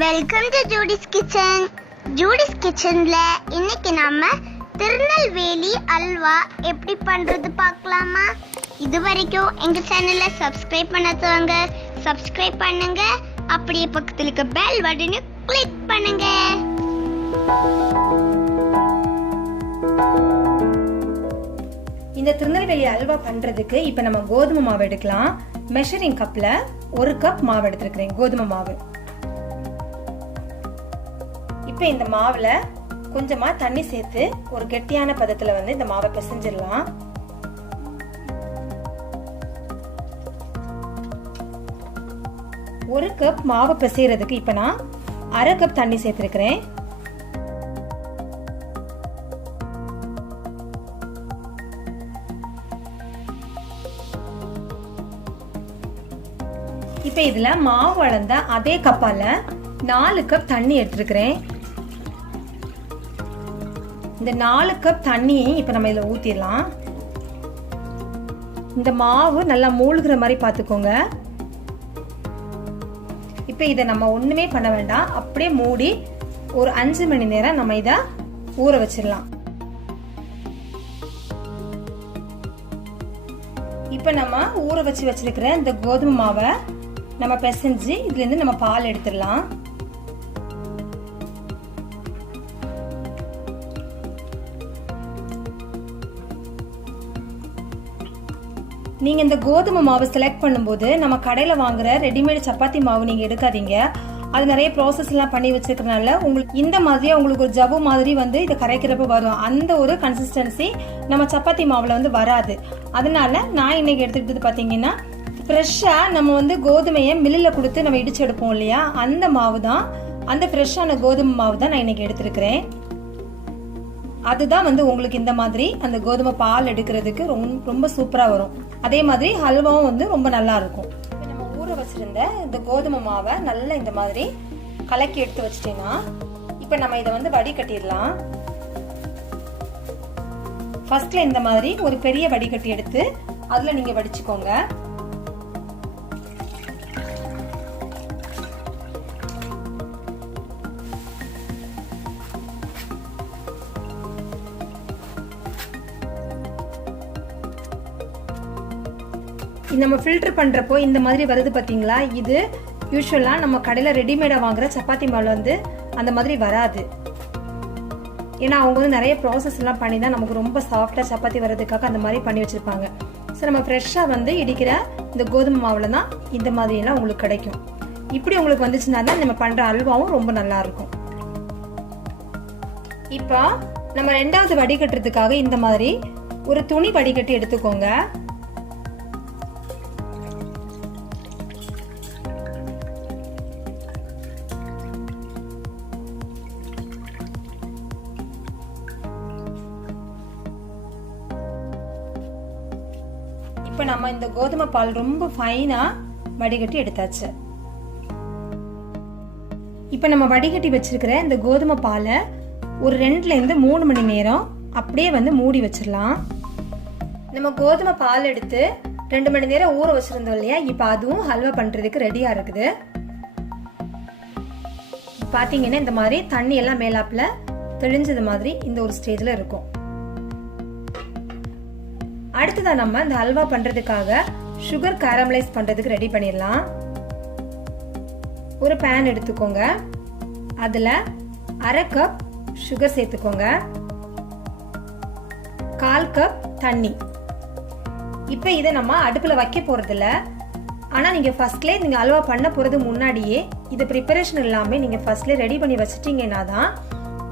Welcome to Judy's kitchen. Judy's கிச்சன்ல இன்னைக்கு நாம திருநெல்வேலி அல்வா எப்படி பண்றது பார்க்கலாமா? இது வரைக்கும் எங்க சேனலை சப்ஸ்கிரைப் பண்ணாதவங்க சப்ஸ்கிரைப் பண்ணுங்க. அப்படியே பக்கத்துல இருக்க பெல் பட்டனை கிளிக் பண்ணுங்க. இந்த திருநெல்வேலி அல்வா பண்றதுக்கு இப்ப நம்ம கோதுமை மாவு எடுக்கலாம். மெஷரிங் கப்ல 1 கப் மாவு எடுத்துருக்கேன், கோதுமை மாவு. இப்ப இந்த மாவுல கொஞ்சமா தண்ணி சேர்த்து ஒரு கெட்டியான பதத்துல இந்த மாவை பிசைஞ்சிடலாம். ஒரு கப் மாவு பிசைறதுக்கு இப்ப நான் 1/2 கப் தண்ணி சேர்த்திருக்கிறேன். இப்ப இதுல மாவு அளந்த அதே கப்பால 4 கப் தண்ணி எடுத்துருக்கிறேன். இந்த 4 கப் தண்ணியை இப்ப நம்ம இதுல ஊத்திடலாம். இந்த மாவு நல்லா மூழ்கிற மாதிரி பாத்துக்கோங்க. இப்ப இதை நம்ம ஒண்ணுமே பண்ண வேண்டாம், அப்படியே மூடி ஒரு 5 மணி நேரம் நம்ம இத ஊற வச்சிடலாம். இப்ப நம்ம ஊற வச்சிருக்கிற இந்த கோதுமை மாவை நம்ம பிசைஞ்சு இதுல இருந்து நம்ம பால் எடுத்துடலாம். நீங்க இந்த கோதுமை மாவு செலக்ட் பண்ணும்போது நம்ம கடையில வாங்குற ரெடிமேட் சப்பாத்தி மாவு நீங்க எடுக்காதீங்க. அது நிறைய ப்ராசஸ் எல்லாம் பண்ணி வச்சிருக்கனால உங்களுக்கு இந்த மாதிரியே உங்களுக்கு ஒரு ஜவ்வு மாதிரி இதை கரைக்கிறப்ப வரும். அந்த ஒரு கன்சிஸ்டன்சி நம்ம சப்பாத்தி மாவுல வராது. அதனால நான் இன்னைக்கு எடுத்துக்கிட்டது பாத்தீங்கன்னா ஃப்ரெஷ்ஷா நம்ம கோதுமையை மில்லில் கொடுத்து நம்ம இடிச்சு எடுப்போம் இல்லையா, அந்த மாவு தான், அந்த ஃப்ரெஷ்ஷான கோதுமை மாவு தான் நான் இன்னைக்கு எடுத்திருக்கிறேன். அதுதான் உங்களுக்கு இந்த மாதிரி அந்த கோதுமை பால் எடுக்கிறதுக்கு ரொம்ப சூப்பரா வரும். அதே மாதிரி ஹல்வாவும் ரொம்ப நல்லா இருக்கும். நம்ம ஊற வச்சிருந்த இந்த கோதுமை மாவை நல்லா இந்த மாதிரி கலக்கி எடுத்து வச்சிட்டேன்னா இப்ப நம்ம இதை வடிகட்டிடலாம். ஃபர்ஸ்ட்ல இந்த மாதிரி ஒரு பெரிய வடிகட்டி எடுத்து அதுல நீங்க வடிச்சுக்கோங்க. நம்ம ஃபில்டர் பண்றப்போ இந்த மாதிரி வருது பாத்தீங்களா, இது யூசுவலா நம்ம கடையில ரெடிமேடா வாங்குற சப்பாத்தி மாவுல அந்த மாதிரி வராது. ஏன்னா அவங்க நிறைய ப்ராசஸ் எல்லாம் பண்ணி தான் நமக்கு ரொம்ப சாஃப்டா சப்பாத்தி வர்றதுக்காக அந்த மாதிரி பண்ணி வச்சிருப்பாங்க. ஸோ நம்ம ஃப்ரெஷ்ஷா இடிக்கிற இந்த கோதுமை மாவுல தான் இந்த மாதிரி எல்லாம் உங்களுக்கு கிடைக்கும். இப்படி உங்களுக்கு வந்துச்சுன்னா தான் நம்ம பண்ற அல்வாவும் ரொம்ப நல்லா இருக்கும். இப்போ நம்ம 2வது வடிகட்டுறதுக்காக இந்த மாதிரி ஒரு துணி வடிகட்டி எடுத்துக்கோங்க. இப்ப நம்ம இந்த கோதுமை பால் ரொம்ப ஃபைனா வடிகட்டி எடுத்தாச்சு. இப்ப நம்ம வடிகட்டி வச்சிருக்கிற இந்த கோதுமை பாலை ஒரு 2ல இருந்து 3 மணி நேரம் அப்படியே மூடி வச்சிடலாம். நம்ம கோதுமை பால் எடுத்து 2 மணி நேரம் ஊற வச்சிருந்தோம் இல்லையா, இப்ப அதுவும் ஹல்வா பண்றதுக்கு ரெடியா இருக்குது. பாத்தீங்கன்னா இந்த மாதிரி தண்ணி எல்லாம் மேலாப்ல தெளிஞ்சது மாதிரி இந்த ஒரு ஸ்டேஜ்ல இருக்கும். அடுத்ததான் நம்ம இந்த ஹல்வா பண்றதுக்காக சுகர் கேரமலைஸ் பண்றதுக்கு ரெடி பண்ணிடலாம். ஒரு பேன் எடுத்துக்கோங்க. அதுல 1/2 கப் சுகர் சேர்த்துக்கோங்க, 1/4 கப் தண்ணி. இப்ப இதை நம்ம அடுப்புல வைக்க போறது இல்ல. ஆனா நீங்க ஃபர்ஸ்ட்ல நீங்க அல்வா பண்ண போறது முன்னாடியே இது ப்ரிப்பரேஷன் எல்லாமே நீங்க ஃபர்ஸ்ட்ல ரெடி பண்ணி வச்சிட்டீங்கன்னா தான்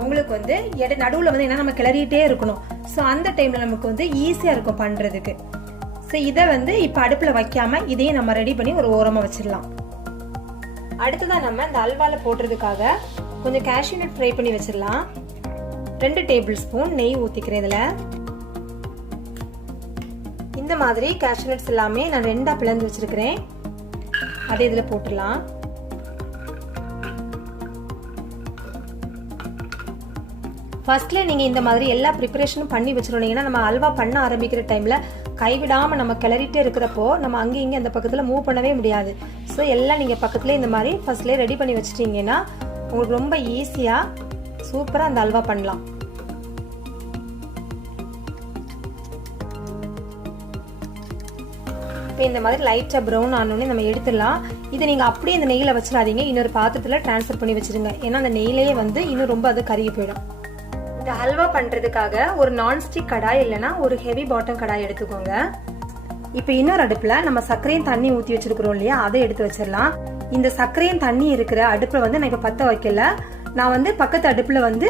உங்களுக்கு நடுவுல என்ன நம்ம கிளறிட்டே இருக்கணும். ஸோ அந்த டைம்ல நமக்கு ஈஸியா இருக்கும் பண்றதுக்கு. ஸோ இதை இப்ப அடுப்புல வைக்காம இதையும் நம்ம ரெடி பண்ணி ஒரு ஓரமா வச்சிடலாம். அடுத்ததான் நம்ம இந்த அல்வால போடுறதுக்காக கொஞ்சம் கேஷ்யூ நட் ஃப்ரை பண்ணி வச்சிடலாம். 2 டேபிள் ஸ்பூன் நெய் ஊத்திக்கிறேன். இதுல இந்த மாதிரி கேஷ்யூ நட்ஸ் எல்லாமே நான் 2ஆ பிளந்து வச்சிருக்கிறேன். அதை இதுல போட்டுடலாம். ஃபர்ஸ்ட்ல நீங்க இந்த மாதிரி எல்லா ப்ரிப்பரேஷனும் பண்ணி வச்சிருந்தீங்கன்னா நம்ம அல்வா பண்ண ஆரம்பிக்கிற டைம்ல கைவிடாம நம்ம கிளறிட்டே இருக்கிறப்போ நம்ம அங்கே இங்கே அந்த பக்கத்துல மூவ் பண்ணவே முடியாது. ஸோ ஸோ எல்லாம் நீங்கள் பக்கத்துலேயே இந்த மாதிரி ஃபர்ஸ்ட்லேயே ரெடி பண்ணி வச்சிட்டிங்கன்னா உங்களுக்கு ரொம்ப ஈஸியாக சூப்பராக அந்த அல்வா பண்ணலாம். இப்போ இந்த மாதிரி லைட்டாக ப்ரௌன் ஆனோடனே நம்ம எடுத்துடலாம். இதை நீங்கள் அப்படியே இந்த நெய்யில் வச்சிடாதீங்க, இன்னொரு பாத்திரத்தில் ட்ரான்ஸ்ஃபர் பண்ணி வச்சிருங்க. ஏன்னா அந்த நெய்யிலேயே வந்து இன்னும் ரொம்ப அது கருகி போயிடும். இந்த ஹல்வா பண்ணுறதுக்காக ஒரு நான்ஸ்டிக் கடாய் இல்லைன்னா ஒரு ஹெவி பாட்டம் கடாய் எடுத்துக்கோங்க. இப்போ இன்னொரு அடுப்பில் நம்ம சர்க்கரையும் தண்ணி ஊற்றி வச்சிருக்கிறோம் இல்லையா, அதை எடுத்து வச்சிடலாம். இந்த சர்க்கரையும் தண்ணி இருக்கிற அடுப்பை வந்து நான் இப்போ பற்ற வைக்கல, நான் வந்து பக்கத்து அடுப்பில் வந்து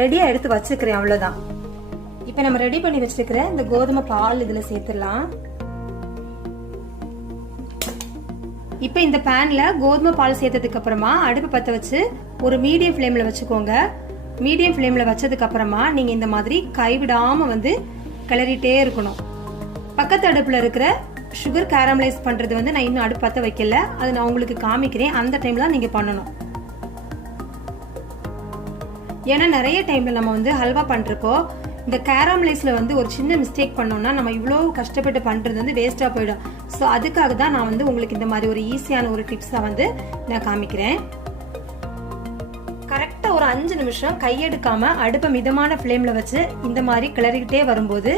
ரெடியாக எடுத்து வச்சுக்கிறேன், அவ்வளோதான். இப்போ நம்ம ரெடி பண்ணி வச்சிருக்கிற இந்த கோதுமை பால் இதில் சேர்த்துடலாம். இப்போ இந்த பேன்ல கோதுமை பால் சேர்த்ததுக்கு அப்புறமா அடுப்பு பற்ற வச்சு ஒரு மீடியம் ஃப்ளேம்ல வச்சுக்கோங்க. மீடியம் ஃப்ளேம்ல வச்சதுக்கு அப்புறமா நீங்க இந்த மாதிரி கைவிடாம வந்து கிளறிட்டே இருக்கணும். பக்கத்து அடுப்புல இருக்கிற சுகர் கேரமலைஸ் பண்றது வந்து நான் இன்னும் அடுப்பு பற்ற வைக்கல, அது நான் உங்களுக்கு காமிக்கிறேன். அந்த டைம்ல தான் நீங்க பண்ணணும். ஏன்னா நிறைய டைம்ல நம்ம வந்து ஹல்வா பண்றப்போ இந்த கேரமலைஸ்ல வந்து ஒரு சின்ன மிஸ்டேக் பண்ணோம்னா நம்ம இவ்வளோ கஷ்டப்பட்டு பண்றது வந்து வேஸ்டா போயிடும். ஸோ அதுக்காக தான் நான் வந்து உங்களுக்கு இந்த மாதிரி ஒரு ஈஸியான ஒரு டிப்ஸை வந்து நான் காமிக்கிறேன். கரெக்டாக ஒரு 5 நிமிஷம் கையெடுக்காம அடுப்பை மிதமான ஃப்ளேம்ல வச்சு இந்த மாதிரி கிளறிக்கிட்டே வரும்போது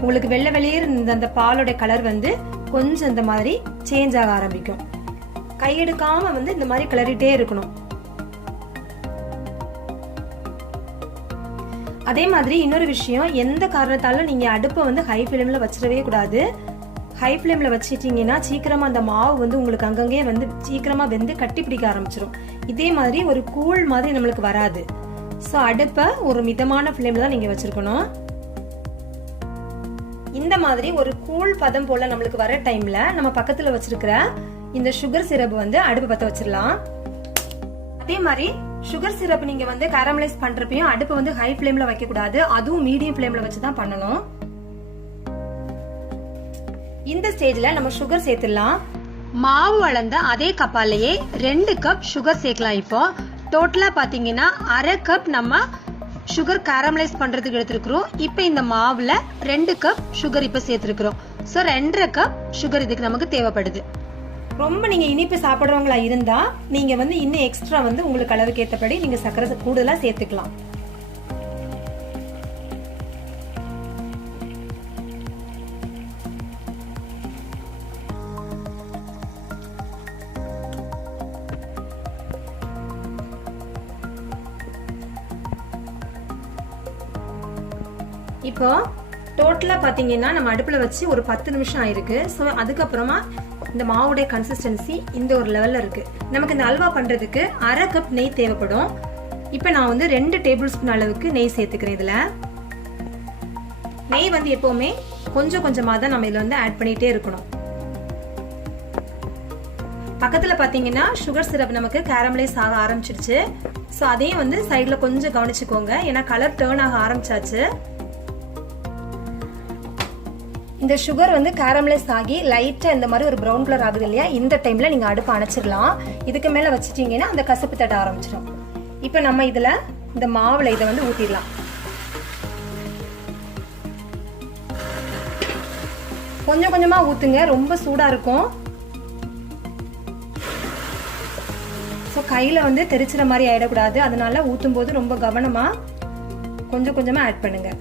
உங்களுக்கு வெள்ளை வெளியேறு அந்த பாலோட கலர் வந்து கொஞ்சம் இந்த மாதிரி சேஞ்ச் ஆக ஆரம்பிக்கும். கையெடுக்காம வந்து இந்த மாதிரி கிளறிட்டே இருக்கணும். அதே மாதிரி இன்னொரு விஷயம், எந்த காரணத்தாலும் நீங்க அடுப்பை வந்து ஹை ஃப்ளேம்ல வச்சிடவே கூடாது. ஹை ஃப்ளேம்ல வச்சிட்டீங்கன்னா சீக்கிரமா அந்த மாவு வந்து உங்களுக்கு அங்கங்கே வந்து சீக்கிரமா வெந்து கட்டி பிடிக்க ஆரம்பிச்சிடும். இதே மாதிரி ஒரு கூழ் மாதிரி நம்மளுக்கு வராது. ஸோ அடுப்பை ஒரு மிதமான ஃப்ளேம்ல தான் நீங்க வச்சிருக்கணும். இந்த மாதிரி ஒரு கூழ் பதம் போல நம்மளுக்கு வர டைம்ல நம்ம பக்கத்துல வச்சிருக்கிற இந்த சுகர் சிரப் வந்து அடுப்பு பத்த வச்சிடலாம். அதே மாதிரி சுகர் சிரப் நீங்க வந்து கேரமலைஸ் பண்றப்பையும் அடுப்பு வந்து ஹை ஃப்ளேம்ல வைக்க கூடாது, அதுவும் மீடியம் ஃப்ளேம்ல வச்சு தான் பண்ணணும். இந்த ஸ்டேஜ்ல நம்ம சுகர் சேர்த்துடலாம். மாவு அளந்த அதே கப்பாலேயே 2 கப் சுகர் சேர்க்கலாம். இப்போ டோட்டலா பாத்தீங்கன்னா 1/2 கப் நம்ம சுகர் கேரமலைஸ் பண்றதுக்கு எடுத்துருக்கிறோம். இப்போ இந்த மாவுல 2 கப் சுகர் இப்ப சேர்த்திருக்கிறோம். ஸோ 2.5 கப் சுகர் இதுக்கு நமக்கு தேவைப்படுது. ரொம்ப நீங்க இனிப்பு சாப்பிடுறவங்களா இருந்தா நீங்க வந்து இன்னும் எக்ஸ்ட்ரா வந்து உங்களுக்கு அளவுக்கு ஏற்றபடி நீங்க சர்க்கரை கூடுதலா சேர்த்துக்கலாம். இப்போ டோட்டலா பாத்தீங்கன்னா நம்ம அடுப்புல வச்சு ஒரு 10 நிமிஷம் ஆயிருக்கு. ஸோ அதுக்கப்புறமா இந்த மாவுடைய கன்சிஸ்டன்சி இந்த ஒரு லெவல்ல இருக்கு. நமக்கு இந்த அல்வா பண்றதுக்கு 1/2 கப் நெய் தேவைப்படும். இப்போ நான் வந்து 2 டேபிள் ஸ்பூன் அளவுக்கு நெய் சேர்த்துக்கிறேன். இதுல நெய் வந்து எப்பவுமே கொஞ்சம் கொஞ்சமா தான் நம்ம இதுல வந்து ஆட் பண்ணிட்டே இருக்கணும். பக்கத்துல பாத்தீங்கன்னா சுகர் சிரப் நமக்கு கேரமலைஸ் ஆக ஆரம்பிச்சிருச்சு. ஸோ அதையும் வந்து சைட்ல கொஞ்சம் கவனிச்சுக்கோங்க, ஏன்னா கலர் டேர்ன் ஆக ஆரம்பிச்சாச்சு. இந்த சுகர் வந்து கேரமலைஸ் ஆகி லைட்டா இந்த மாதிரி ஒரு ப்ரௌன் கலர் ஆகுது இல்லையா, இந்த டைம்ல நீங்க அடுப்பு அணைச்சிடலாம். இதுக்கு மேல வச்சிட்டீங்கன்னா அந்த கசப்பு தட்ட ஆரம்பிச்சிடும். இப்போ நம்ம இதுல இந்த மாவுல இதை வந்து ஊத்திடலாம். கொஞ்சம் கொஞ்சமா ஊத்துங்க, ரொம்ப சூடா இருக்கும். ஸோ கையில வந்து தெரிச்சிற மாதிரி ஆயிடக்கூடாது, அதனால ஊத்தும் போது ரொம்ப கவனமா கொஞ்சம் கொஞ்சமா ஆட் பண்ணுங்க.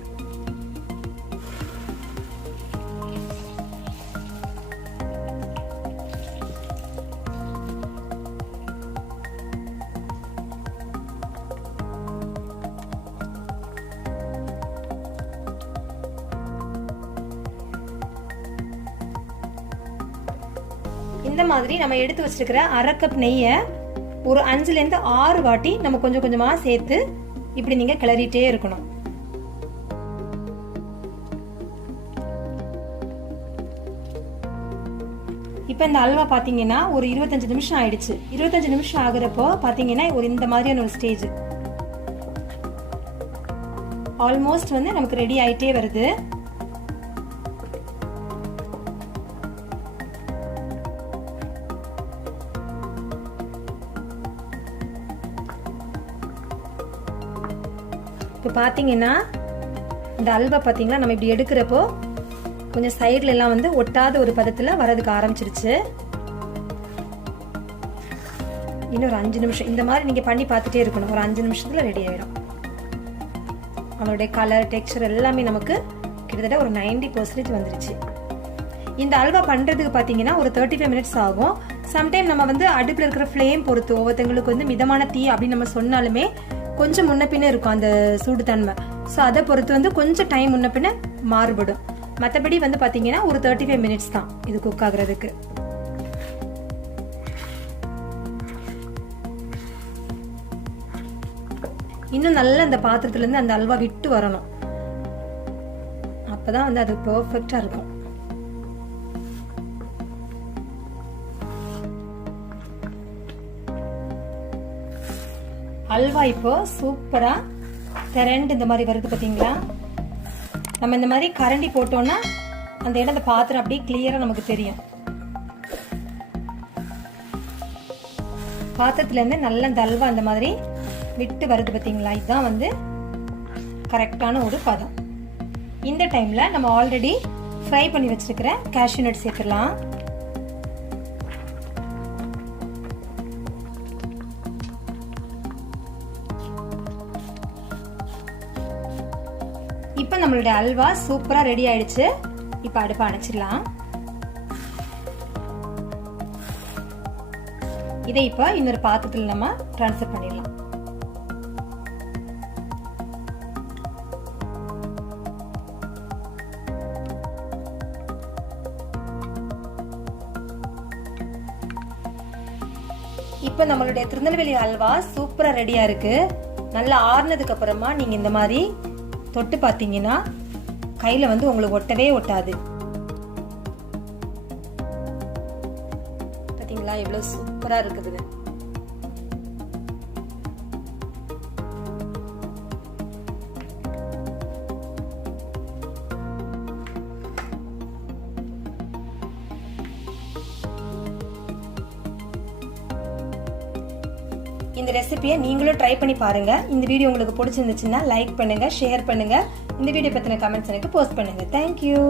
இந்த மாதிரி நம்ம எடுத்து வச்சிருக்கிற 1/2 கப் நெய்யை ஒரு 5ல இருந்து 6 வாட்டி நம்ம கொஞ்சம் கொஞ்சமா சேர்த்து இப்படி நீங்க கிளறிட்டே இருக்கணும். இப்ப இந்த அல்வா பாத்தீங்கன்னா ஒரு 25 நிமிஷம் ஆயிடுச்சு. 25 நிமிஷம் ஆகுறப்போ பாத்தீங்கன்னா ஒரு இந்த மாதிரியான ஒரு ஸ்டேஜ் ஆல்மோஸ்ட் வந்து நமக்கு ரெடி ஆயிட்டே வருது. இப்போ பார்த்தீங்கன்னா இந்த அல்வா பார்த்தீங்கன்னா நம்ம இப்படி எடுக்கிறப்போ கொஞ்சம் சைட்ல எல்லாம் வந்து ஒட்டாத ஒரு பதத்தில் வரதுக்கு ஆரம்பிச்சிருச்சு. இன்னும் ஒரு 5 நிமிஷம் இந்த மாதிரி நீங்க பண்ணி பார்த்துட்டே இருக்கணும். ஒரு 5 நிமிஷத்துல ரெடி ஆயிடும். அதோடைய கலர் டெக்ஸ்சர் எல்லாமே நமக்கு கிட்டத்தட்ட ஒரு 90% வந்துருச்சு. இந்த அல்வா பண்றதுக்கு பாத்தீங்கன்னா ஒரு 35 மினிட்ஸ் ஆகும். சம்டைம் நம்ம வந்து அடுப்புல இருக்கிற ஃப்ளேம் பொறுத்து ஒவ்வொருத்தங்களுக்கு வந்து மிதமான தீ அப்படின்னு நம்ம சொன்னாலுமே கொஞ்சம் முன்ன பின்ன இருக்கும் அந்த சூடு தன்மை. ஸோ அதை பொறுத்து வந்து கொஞ்சம் டைம் முன்ன பின்ன மாறுபடும். மற்றபடி வந்து பாத்தீங்கன்னா ஒரு 35 மினிட்ஸ் தான் இது குக் ஆகுறதுக்கு. இன்னும் நல்ல அந்த பாத்திரத்துல இருந்து அந்த அல்வா விட்டு வரணும். அப்பதான் வந்து அது பெர்ஃபெக்ட்டா இருக்கும். அல்வா இப்போ சூப்பரா திரண்டு இந்த மாதிரி வருது பாத்தீங்களா? நம்ம இந்த மாதிரி கரண்டி போட்டோம்னா அந்த இடம் அந்த பாத்திரம் அப்படியே கிளியரா நமக்கு தெரியும். பாத்திரத்துல இருந்து நல்ல அந்த அல்வா அந்த மாதிரி விட்டு வருது பாத்தீங்களா? இதுதான் வந்து கரெக்டான ஒரு பதம். இந்த டைம்ல நம்ம ஆல்ரெடி ஃப்ரை பண்ணி வச்சிருக்கிற கேஷ்யூ நட் சேர்த்துடலாம். இப்ப நம்மளுடைய அல்வா சூப்பரா ரெடி ஆயிடுச்சு. இப்ப அடுப்பை அணைச்சிடலாம். இதை இப்ப இன்னொரு பாத்திரத்துல நம்ம ட்ரான்ஸ்ஃபர் பண்ணிடலாம். இப்ப நம்மளுடைய திருநெல்வேலி அல்வா சூப்பரா ரெடியா இருக்கு. நல்லா ஆறுனதுக்கு அப்புறமா நீங்க இந்த மாதிரி தொட்டு பாத்தீங்கன்னா கையில வந்து உங்களுக்கு ஒட்டவே ஒட்டாது. பாத்தீங்களா எவ்வளவு சூப்பரா இருக்குது. இந்த ரெசிபியை நீங்களும் ட்ரை பண்ணி பாருங்க. இந்த வீடியோ உங்களுக்கு பிடிச்சிருந்துச்சுன்னா லைக் பண்ணுங்க, ஷேர் பண்ணுங்க. இந்த வீடியோ பத்தின கமெண்ட்ஸ் எனக்கு போஸ்ட் பண்ணுங்க. தேங்க்யூ.